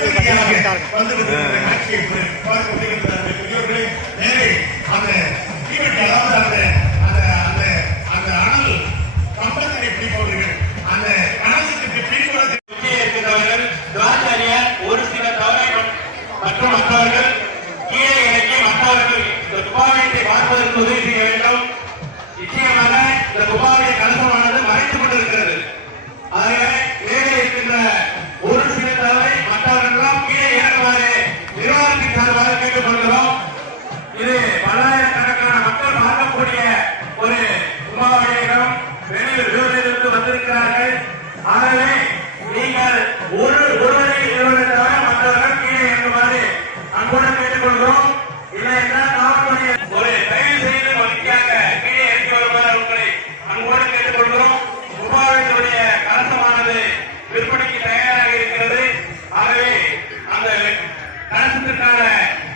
வீரர்கள் கட்டிடம் வைத்தார்கள் மற்றும் மற்றவர்கள் ஒரு ஒருவரை இருவரை மற்றவர்கள் கீழே இறங்குமாறு அன்புடன் கேட்டுக்கொள்கிறோம். இல்லை என்றால் காவல்துறை ஒரு தயவு செய்து மகிழ்ச்சியாக கீழே இறங்கி வருமாறு உங்களை அன்புடன் கேட்டுக்கொள்கிறோம். உபாவினுடைய கலசமானது விற்பனைக்கு தயாராக இருக்கிறது. ஆகவே அந்த கலசத்திற்கான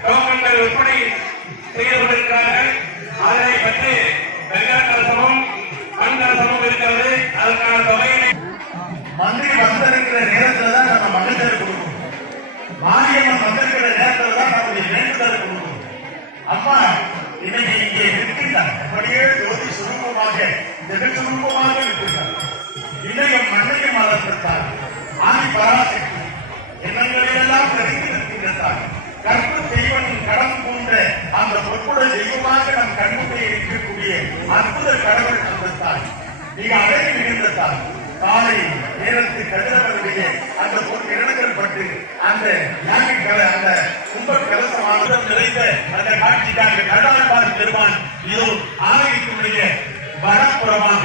டோக்கன்கள் விற்பனை செய்யப்பட்டிருக்கிறார்கள் அதனை பற்றி வெங்கல கலசமும் மண் கலசமும் இருக்கிறது. அதற்கான தொகையினை மந்திரி இருக்கிற நேரத்துல தான் நம்ம மகன்கள் கொடுக்கணும். மாரியம்மன் வந்திருக்கிற நேரத்துல தான் நம்முடைய வேண்டுதல் கொடுக்கணும். அம்மா இன்னைக்கு இங்கே நிற்கின்றார் அப்படியே ஜோதி சுரூபமாக ஜெகத் சுரூபமாக நிற்கின்றார் இன்னையும் மண்ணையும் வளர்த்திருந்தார் ஆதி பராசக்தி. எண்ணங்களையெல்லாம் தெரிந்து நிற்கின்றார் கற்பு தெய்வன் கடன் போன்ற அந்த பொற்புட தெய்வமாக நம் கண்முகை இருக்கக்கூடிய அற்புத கடவுள் தந்தார் மிக அழகு மிகுந்ததால் காலையில் நேரத்து கதிரவனுடைய அந்த பொற்கிரணங்கள் பட்டு அந்த யானை அந்த கும்ப கலசமானது நிறைந்த அந்த காட்சிக்காக கடாழ்வார் பெருமான் இதோ ஆலயத்தினுடைய வரப்புறமாக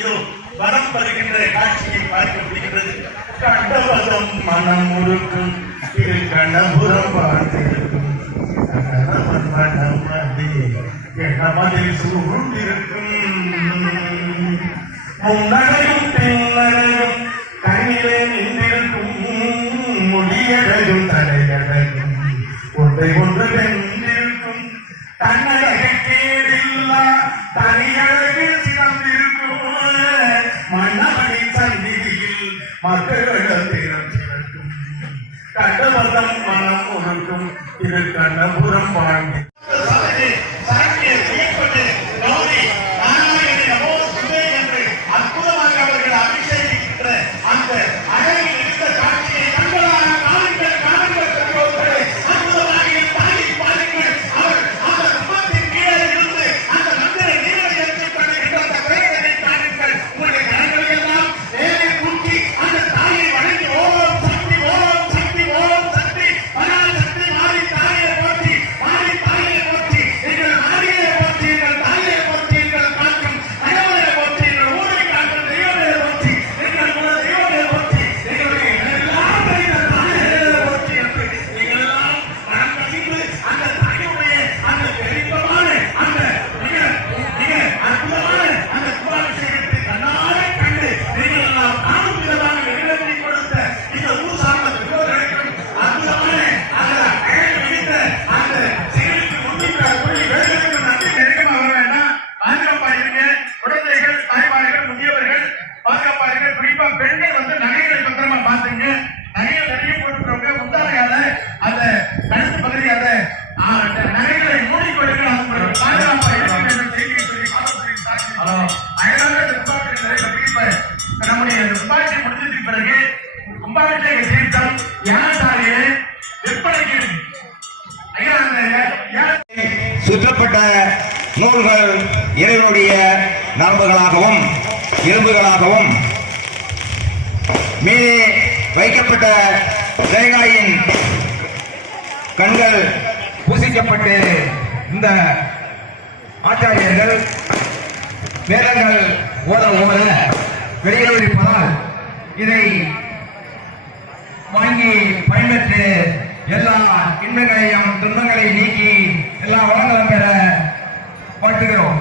இதோ வரம் வருகின்ற காட்சியை பார்க்க முடிகின்றது கண்டவதம் மனம் முழுக்கும் திரு கண்ணபுரம் பார்த்திருக்கும். கண்ணவன் மனம் அது எண்ணமதில் சூழ்ந்திருக்கும். முன்னடையும் முடியழகும் தலையழகும் ஒன்றை ஒன்று பெண்ணிருக்கும் தன்னழகை கேடில்லா தனியழகில் சிறந்திருக்கும். மன்னவனி சந்நிதியில் மக்களிடம் திறம் சிறக்கும். கண்டவதம் மனம் ஒழுக்கும் இது கண்ணபுரம் வாழ்ந்து சுற்றப்பட்ட நூல்கள் இறைவனுடைய நரம்புகளாகவும் எலும்புகளாகவும் மேலே வைக்கப்பட்ட தேங்காயின் கண்கள் பூசிக்கப்பட்டு இந்த ஆச்சாரியர்கள் வேதங்கள் ஓத ஓத வெளியிலிருப்பதால் இதை வாங்கி பயன்பெற்று எல்லா இன்பங்களையும் துன்பங்களை நீக்கி எல்லா வளங்களும் பெற வாழ்த்துகிறோம்.